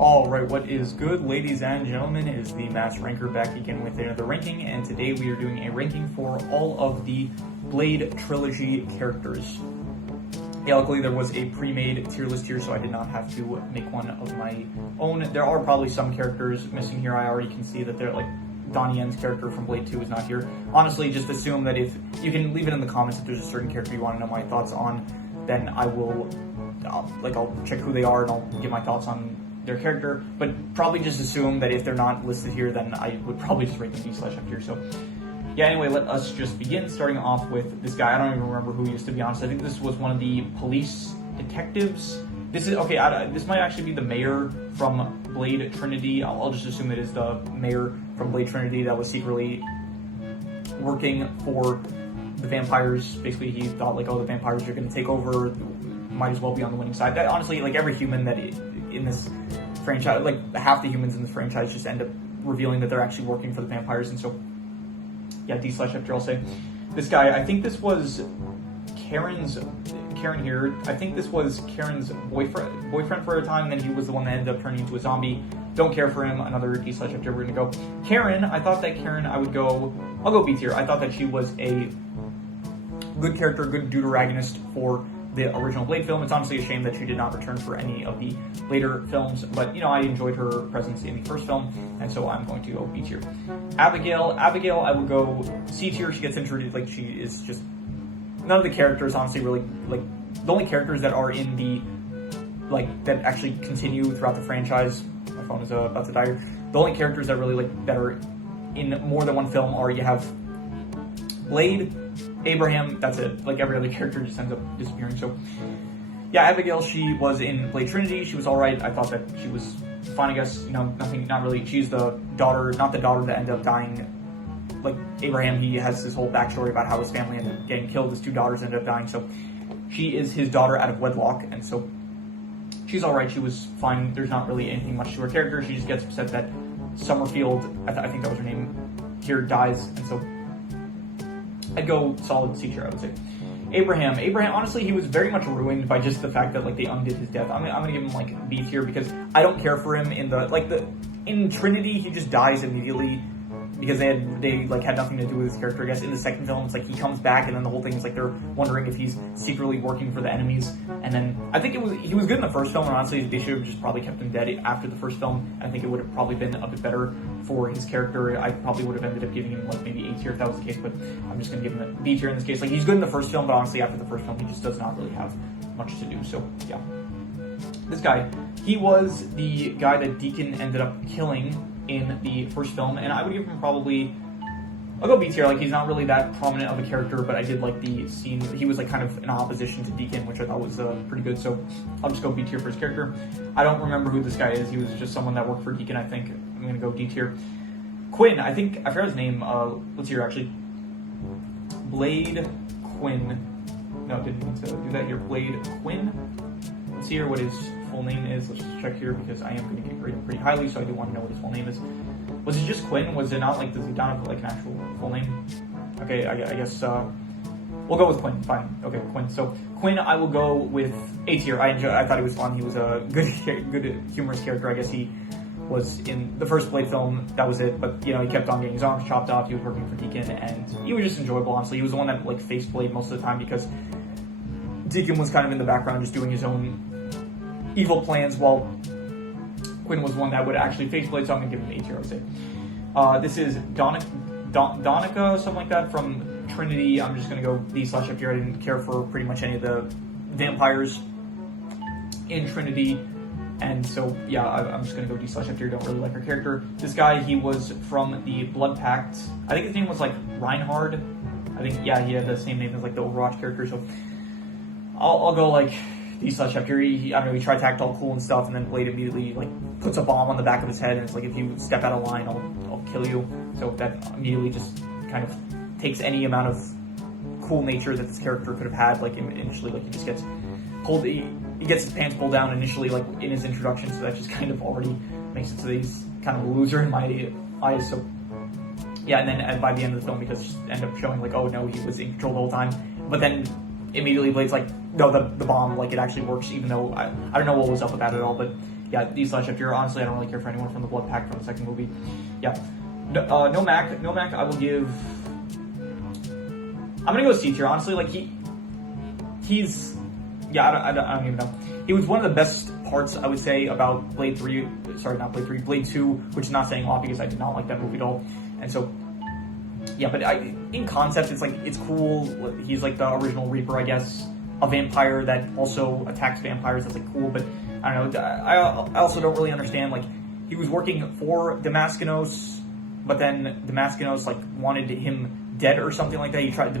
Alright, what is good, ladies and gentlemen? It is the Master Ranker back again with another ranking, and today we are doing a ranking for all of the Blade Trilogy characters. Yeah, luckily there was a pre-made tier list here, so I did not have to make one of my own. There are probably some characters missing here. I already can see that they're like Donnie Yen's character from Blade 2 is not here. Honestly, just assume that if you can leave it in the comments if there's a certain character you want to know my thoughts on, then I will I'll check who they are and I'll give my thoughts on their character, but probably just assume that if they're not listed here, then I would probably just rate them D/F here. So yeah, anyway, let us just begin, starting off with this guy. I don't even remember who he is, to be honest. I think this was one of the police detectives. This is, okay, this might actually be the mayor from Blade Trinity. I'll just assume it is the mayor from Blade Trinity that was secretly working for the vampires. Basically, he thought, like, oh, the vampires are going to take over, might as well be on the winning side. That, honestly, like, every human that in this franchise, like, half the humans in this franchise just end up revealing that they're actually working for the vampires, and so, yeah, D/F here, I'll say. This guy, I think this was Karen here, I think this was Karen's boyfriend for a time, and then he was the one that ended up turning into a zombie. Don't care for him, another D/F here, we're gonna go. Karen, I thought that Karen, I'll go B tier. I thought that she was a good character, good deuteragonist for the original Blade film. It's honestly a shame that she did not return for any of the later films, but, you know, I enjoyed her presence in the first film, and so I'm going to go B tier. Abigail, I would go C tier. She gets introduced, like, she is just, none of the characters, honestly, really, like, the only characters that are in the, like, that actually continue throughout the franchise, my phone is about to die here, the only characters that really, like, that are in more than one film are, you have Blade, Abraham, that's it. Like, every other character just ends up disappearing. So yeah, Abigail, she was in Blade Trinity. She was alright. I thought that she was fine, I guess. You know, nothing, not really. She's the daughter, not the daughter that ended up dying. Like, Abraham, he has this whole backstory about how his family ended up getting killed. His two daughters ended up dying. So she is his daughter out of wedlock, and so she's alright. She was fine. There's not really anything much to her character. She just gets upset that Summerfield, I think that was her name, here dies, and so I'd go solid C tier, I would say. Abraham, honestly, he was very much ruined by just the fact that, like, they undid his death. I'm gonna give him, like, B tier because I don't care for him in Trinity. He just dies immediately because they had nothing to do with his character. I guess in the second film, it's like he comes back, and then the whole thing is like they're wondering if he's secretly working for the enemies. And then I think he was good in the first film, and honestly, they should have just probably kept him dead after the first film. I think it would have probably been a bit better for his character. I probably would have ended up giving him, like, maybe A tier if that was the case, but I'm just gonna give him a B tier in this case. Like, he's good in the first film, but honestly, after the first film, he just does not really have much to do. So yeah, this guy, he was the guy that Deacon ended up killing in the first film, and I would give him probably, I'll go B tier. Like, he's not really that prominent of a character, but I did like the scene. He was, like, kind of in opposition to Deacon, which I thought was pretty good, so I'll just go B tier for his character. I don't remember who this guy is. He was just someone that worked for Deacon, I think. I'm gonna go D tier. Quinn, I forgot his name. Let's hear, actually. Blade Quinn. No, didn't mean to do that here. Blade Quinn. Let's hear what his full name is. Let's just check here because I am going to rate him pretty highly, so I do want to know what his full name is. Was it just Quinn? Was it not, like, does he not have, like, an actual full name? Okay, I guess we'll go with Quinn. Fine. Okay, Quinn. So Quinn, I will go with A tier. I thought he was fun. He was a good humorous character. I guess he was in the first Blade film. That was it. But, you know, he kept on getting his arms chopped off. He was working for Deacon, and he was just enjoyable, honestly. He was the one that, like, faced Blade most of the time because Deacon was kind of in the background just doing his own evil plans, while Quinn was one that would actually face Blade, so I'm going to give him an A tier, I would say. This is Donica, something like that, from Trinity. I'm just going to go D/F here. I didn't care for pretty much any of the vampires in Trinity, and so, yeah, I'm just going to go D/F here. Don't really like her character. This guy, he was from the Blood Pact. I think his name was, like, Reinhard. I think, yeah, he had the same name as, like, the Overwatch character, so I'll go, like, D/F here. I don't know, he tried to act all cool and stuff, and then Blade immediately, like, puts a bomb on the back of his head, and it's like, if you step out of line, I'll kill you. So that immediately just kind of takes any amount of cool nature that this character could have had. Like, initially, like, he just gets pulled, he gets his pants pulled down initially, like, in his introduction, so that just kind of already makes it so that he's kind of a loser in my eyes. So yeah, and then by the end of the film, because just end up showing, like, oh no, he was in control the whole time, but then immediately Blade's like, no, the bomb, like, it actually works, even though I don't know what was up with that at all, but yeah, D/F tier. Honestly, I don't really care for anyone from the Blood Pact from the second movie. Yeah, no Mac. I will give. I'm gonna go C tier. Honestly, like he's yeah. I don't even know. He was one of the best parts, I would say, about Blade 3. Sorry, not Blade 3. Blade 2, which is not saying a lot because I did not like that movie at all. And so, yeah, but in concept, it's like, it's cool. He's like the original Reaper, I guess. A vampire that also attacks vampires. That's like cool, but I don't know. I also don't really understand. Like, he was working for Damascus, but then Damascus like wanted him dead or something like that. He tried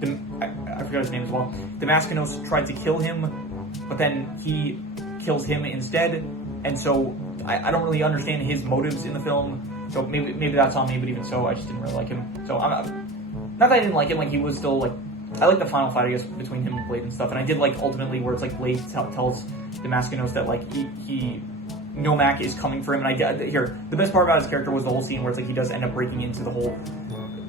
I forgot his name as well. Damascus tried to kill him, but then he kills him instead. And so I don't really understand his motives in the film. So maybe that's on me, but even so, I just didn't really like him. So not that I didn't like him, like he was still like, I like the final fight, I guess, between him and Blade and stuff. And I did like ultimately where it's like Blade tells Damascus that like he Nomak is coming for him. And the best part about his character was the whole scene where it's like he does end up breaking into the whole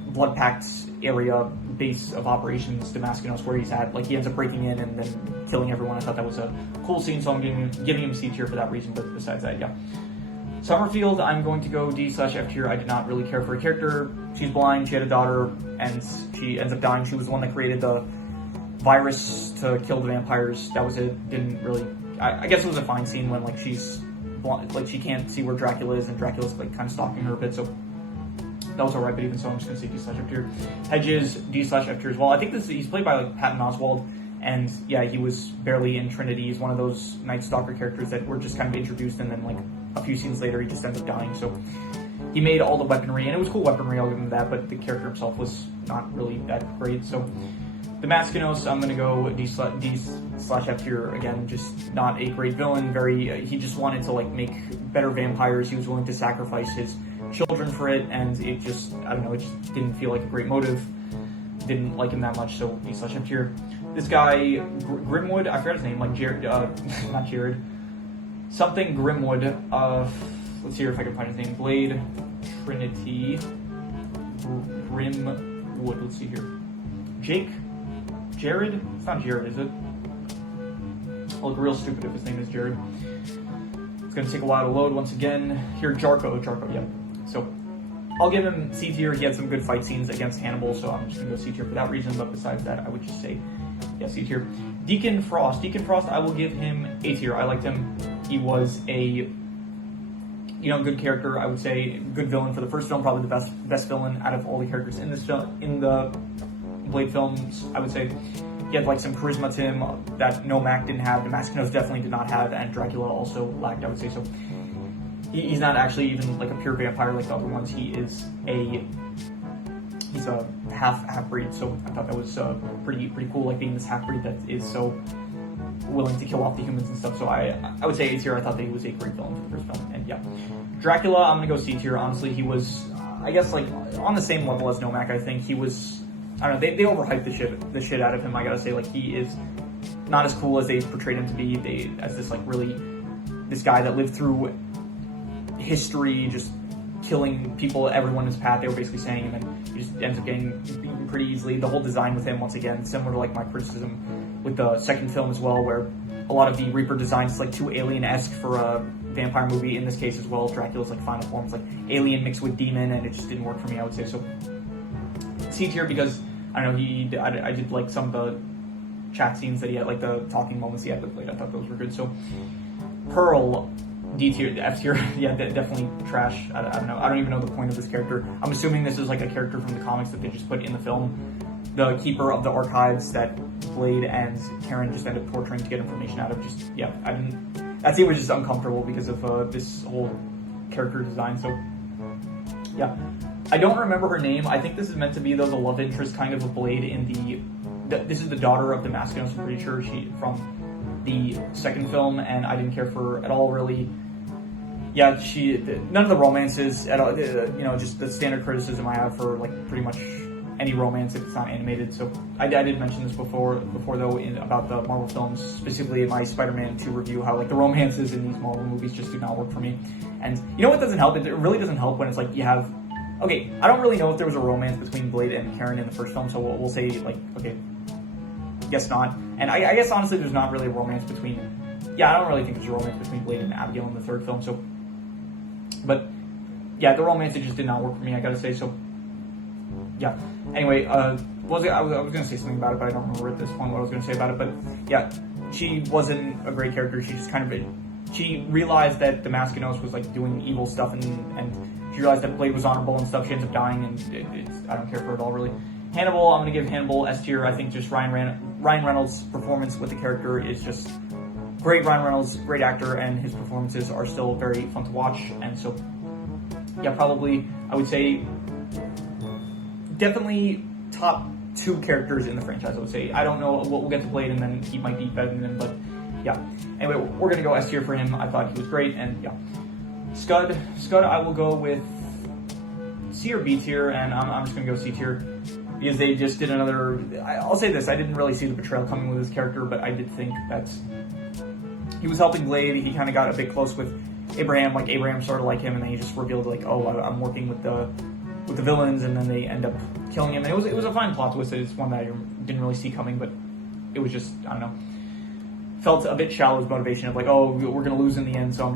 Blood Pact area base of operations, Damascus, where he's at. Like he ends up breaking in and then killing everyone. I thought that was a cool scene, so I'm giving him C tier for that reason. But besides that, yeah. Summerfield, I'm going to go D/F tier. I did not really care for her character. She's blind, she had a daughter, and she ends up dying. She was the one that created the virus to kill the vampires. That was it. Didn't really. I guess it was a fine scene when like she's blind, like she can't see where Dracula is, and Dracula's like kind of stalking her a bit. So that was alright. But even so, I'm just gonna say D/F tier. Hedges, D/F tier as well. I think he's played by like Patton Oswalt. And yeah, he was barely in Trinity. He's one of those Night Stalker characters that were just kind of introduced, and then like a few scenes later, he just ends up dying. So he made all the weaponry, and it was cool weaponry, I'll give him that, but the character himself was not really that great. So Damascus, I'm gonna go D/F tier again. Just not a great villain. He just wanted to like make better vampires. He was willing to sacrifice his children for it, and it just, I don't know, it just didn't feel like a great motive. Didn't like him that much, so D/F tier. This guy, Grimwood, I forgot his name, like Jared, not Jared, something Grimwood, let's see if I can find his name, Blade, Trinity, Grimwood, let's see here, Jared, it's not Jared, is it? I'll look real stupid if his name is Jared. It's gonna take a while to load once again. Here, Jarko, yeah. So, I'll give him C tier. He had some good fight scenes against Hannibal, so I'm just gonna go C tier for that reason, but besides that, I would just say, yeah, C tier. Deacon Frost, I will give him A tier. I liked him. He was a, good character, I would say. Good villain for the first film, probably the best villain out of all the characters in this film, in the Blade films, I would say. He had like some charisma to him that Nomak didn't have, Damascus definitely did not have, and Dracula also lacked, I would say. So he's not actually even like a pure vampire like the other ones. He's a half-breed, so I thought that was pretty cool, like being this half-breed that is so willing to kill off the humans and stuff. So I would say A tier. I thought that he was a great villain for the first film. And yeah, Dracula, I'm gonna go C tier. Honestly, he was, I guess, like on the same level as Nomak. I think he was, I don't know, they overhyped the shit out of him. I gotta say, like, he is not as cool as they portrayed him to be. As this like really, this guy that lived through history, just killing people, everyone in his path, they were basically saying, and then he just ends up getting beaten pretty easily. The whole design with him, once again, similar to like my criticism with the second film as well, where a lot of the Reaper designs is like too alien-esque for a vampire movie. In this case as well, Dracula's like final form is like alien mixed with demon, and it just didn't work for me, I would say. So C tier, because I don't know, I did like some of the chat scenes that he had, like the talking moments he had with Blade. I thought those were good. So Pearl, D tier, F tier, yeah, definitely trash. I don't know. I don't even know the point of this character. I'm assuming this is like a character from the comics that they just put in the film. The keeper of the archives that Blade and Karen just ended up torturing to get information out of. Just, yeah, that scene was just uncomfortable because of this whole character design. So, yeah. I don't remember her name. I think this is meant to be, though, the love interest kind of Blade in this is the daughter of Damascus, I'm pretty sure, from the second film, and I didn't care for her at all, really. Yeah, none of the romances at all, just the standard criticism I have for like pretty much any romance if it's not animated. So I did mention this before though, about the Marvel films, specifically in my Spider-Man 2 review, how like the romances in these Marvel movies just do not work for me. And you know what doesn't help? It really doesn't help when it's like you have, okay, I don't really know if there was a romance between Blade and Karen in the first film, so we'll say like, okay, guess not. And I guess honestly there's not really a romance between yeah, I don't really think there's a romance between Blade and Abigail in the third film. So, but yeah, the romance, it just did not work for me, I gotta say. So, yeah. Anyway, I was gonna say something about it, but I don't remember at this point what I was gonna say about it. But yeah, she wasn't a great character. She just kind of, she realized that the Maskinos was like doing evil stuff, and she realized that Blade was honorable and stuff. She ends up dying, and I don't care for it all really. Hannibal, I'm gonna give Hannibal S tier. I think just Ryan Reynolds' performance with the character is just great. Ryan Reynolds, great actor, and his performances are still very fun to watch. And so, yeah, probably I would say definitely top 2 characters in the franchise, I would say. I don't know, we'll get to Blade, and then he might be better than him, but yeah. Anyway, we're gonna go S tier for him. I thought he was great, and yeah. Scud, I will go with C or B tier, and I'm just gonna go C tier, because they just did another, I'll say this, I didn't really see the betrayal coming with his character, but I did think that he was helping Blade. He kind of got a bit close with Abraham, like Abraham sort of like him, and then he just revealed like, oh, I'm working with the villains, and then they end up killing him. And it was a fine plot twist. It's one that I didn't really see coming, but it was just, I don't know, felt a bit shallow as motivation of like, oh, we're gonna lose in the end, so I'm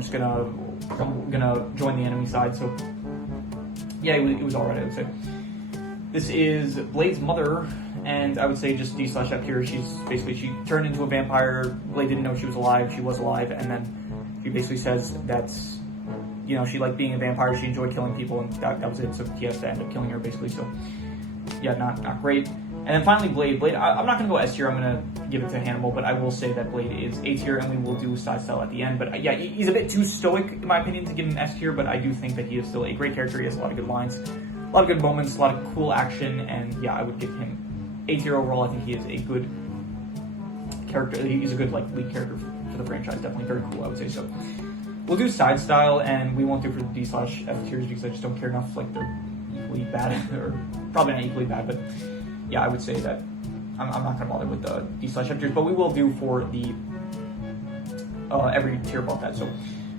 gonna join the enemy side. So yeah, it was alright, I would say. This is Blade's mother, and I would say just D/F tier. She turned into a vampire. Blade didn't know she was alive. She was alive, and then she basically says that, you know, she liked being a vampire. She enjoyed killing people, and that was it. So he has to end up killing her, basically. So yeah, not great. And then finally, Blade. I'm not gonna go S tier. I'm gonna give it to Hannibal, but I will say that Blade is A tier, and we will do side style at the end. But yeah, he's a bit too stoic, in my opinion, to give him S tier. But I do think that he is still a great character. He has a lot of good lines, a lot of good moments, a lot of cool action, and yeah, I would give him A tier overall. I think he is a good character. He's a good like lead character for the franchise. Definitely very cool, I would say. So we'll do side style, and we won't do for the D/F tiers because I just don't care enough. Like they're equally bad, or probably not equally bad, but yeah, I would say that I'm not gonna bother with the D/F tiers, but we will do for the every tier above that. So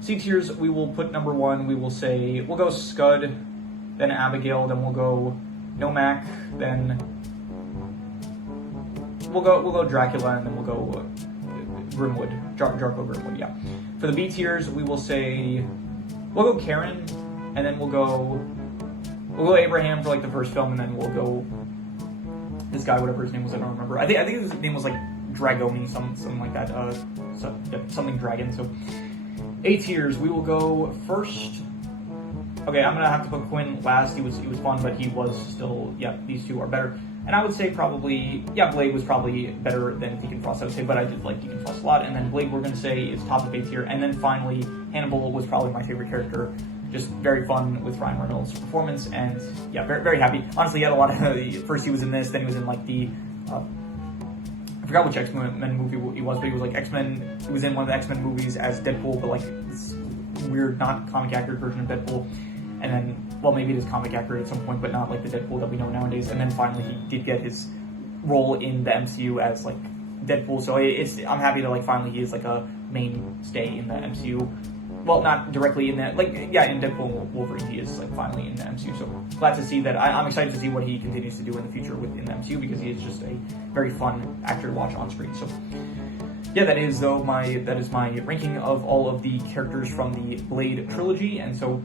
C tiers, we will put number 1. We'll go Scud, then Abigail, then we'll go Nomak, then we'll go Dracula, and then we'll go Grimwood, Jarko Grimwood. Yeah. For the B tiers, we'll go Karen, and then we'll go Abraham for like the first film, and then we'll go this guy, whatever his name was, I don't remember. I think his name was like Dragoni, something like that. Something dragon. So A tiers, we will go first. Okay, I'm gonna have to put Quinn last. He was fun, but he was still, yeah, these two are better. And I would say probably, yeah, Blade was probably better than Deacon Frost, I would say, but I did like Deacon Frost a lot. And then Blade, we're gonna say, is top of A tier. And then finally, Hannibal was probably my favorite character. Just very fun with Ryan Reynolds' performance, and yeah, very, very happy. Honestly, he had a lot of, first he was in this, then he was in like the, I forgot which X-Men movie he was, but he was like X-Men, he was in one of the X-Men movies as Deadpool, but like this weird, not comic accurate version of Deadpool. And then, well, maybe it is comic accurate at some point, but not like the Deadpool that we know nowadays. And then finally he did get his role in the MCU as like Deadpool, so I'm happy that like finally he is like a mainstay in the MCU. Well, not directly in that, like, yeah, in Deadpool and Wolverine, he is, like, finally in the MCU, so glad to see that. I'm excited to see what he continues to do in the future within the MCU, because he is just a very fun actor to watch on screen. So yeah, that is my ranking of all of the characters from the Blade trilogy. And so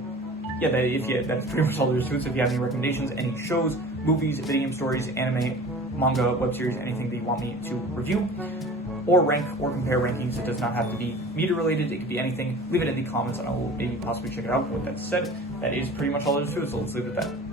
yeah, that's pretty much all there is to it. So if you have any recommendations, any shows, movies, video game stories, anime, manga, web series, anything that you want me to review or rank or compare rankings, it does not have to be media related, it could be anything. Leave it in the comments and I will maybe possibly check it out. With that said, that is pretty much all there is to it, so let's leave it at that.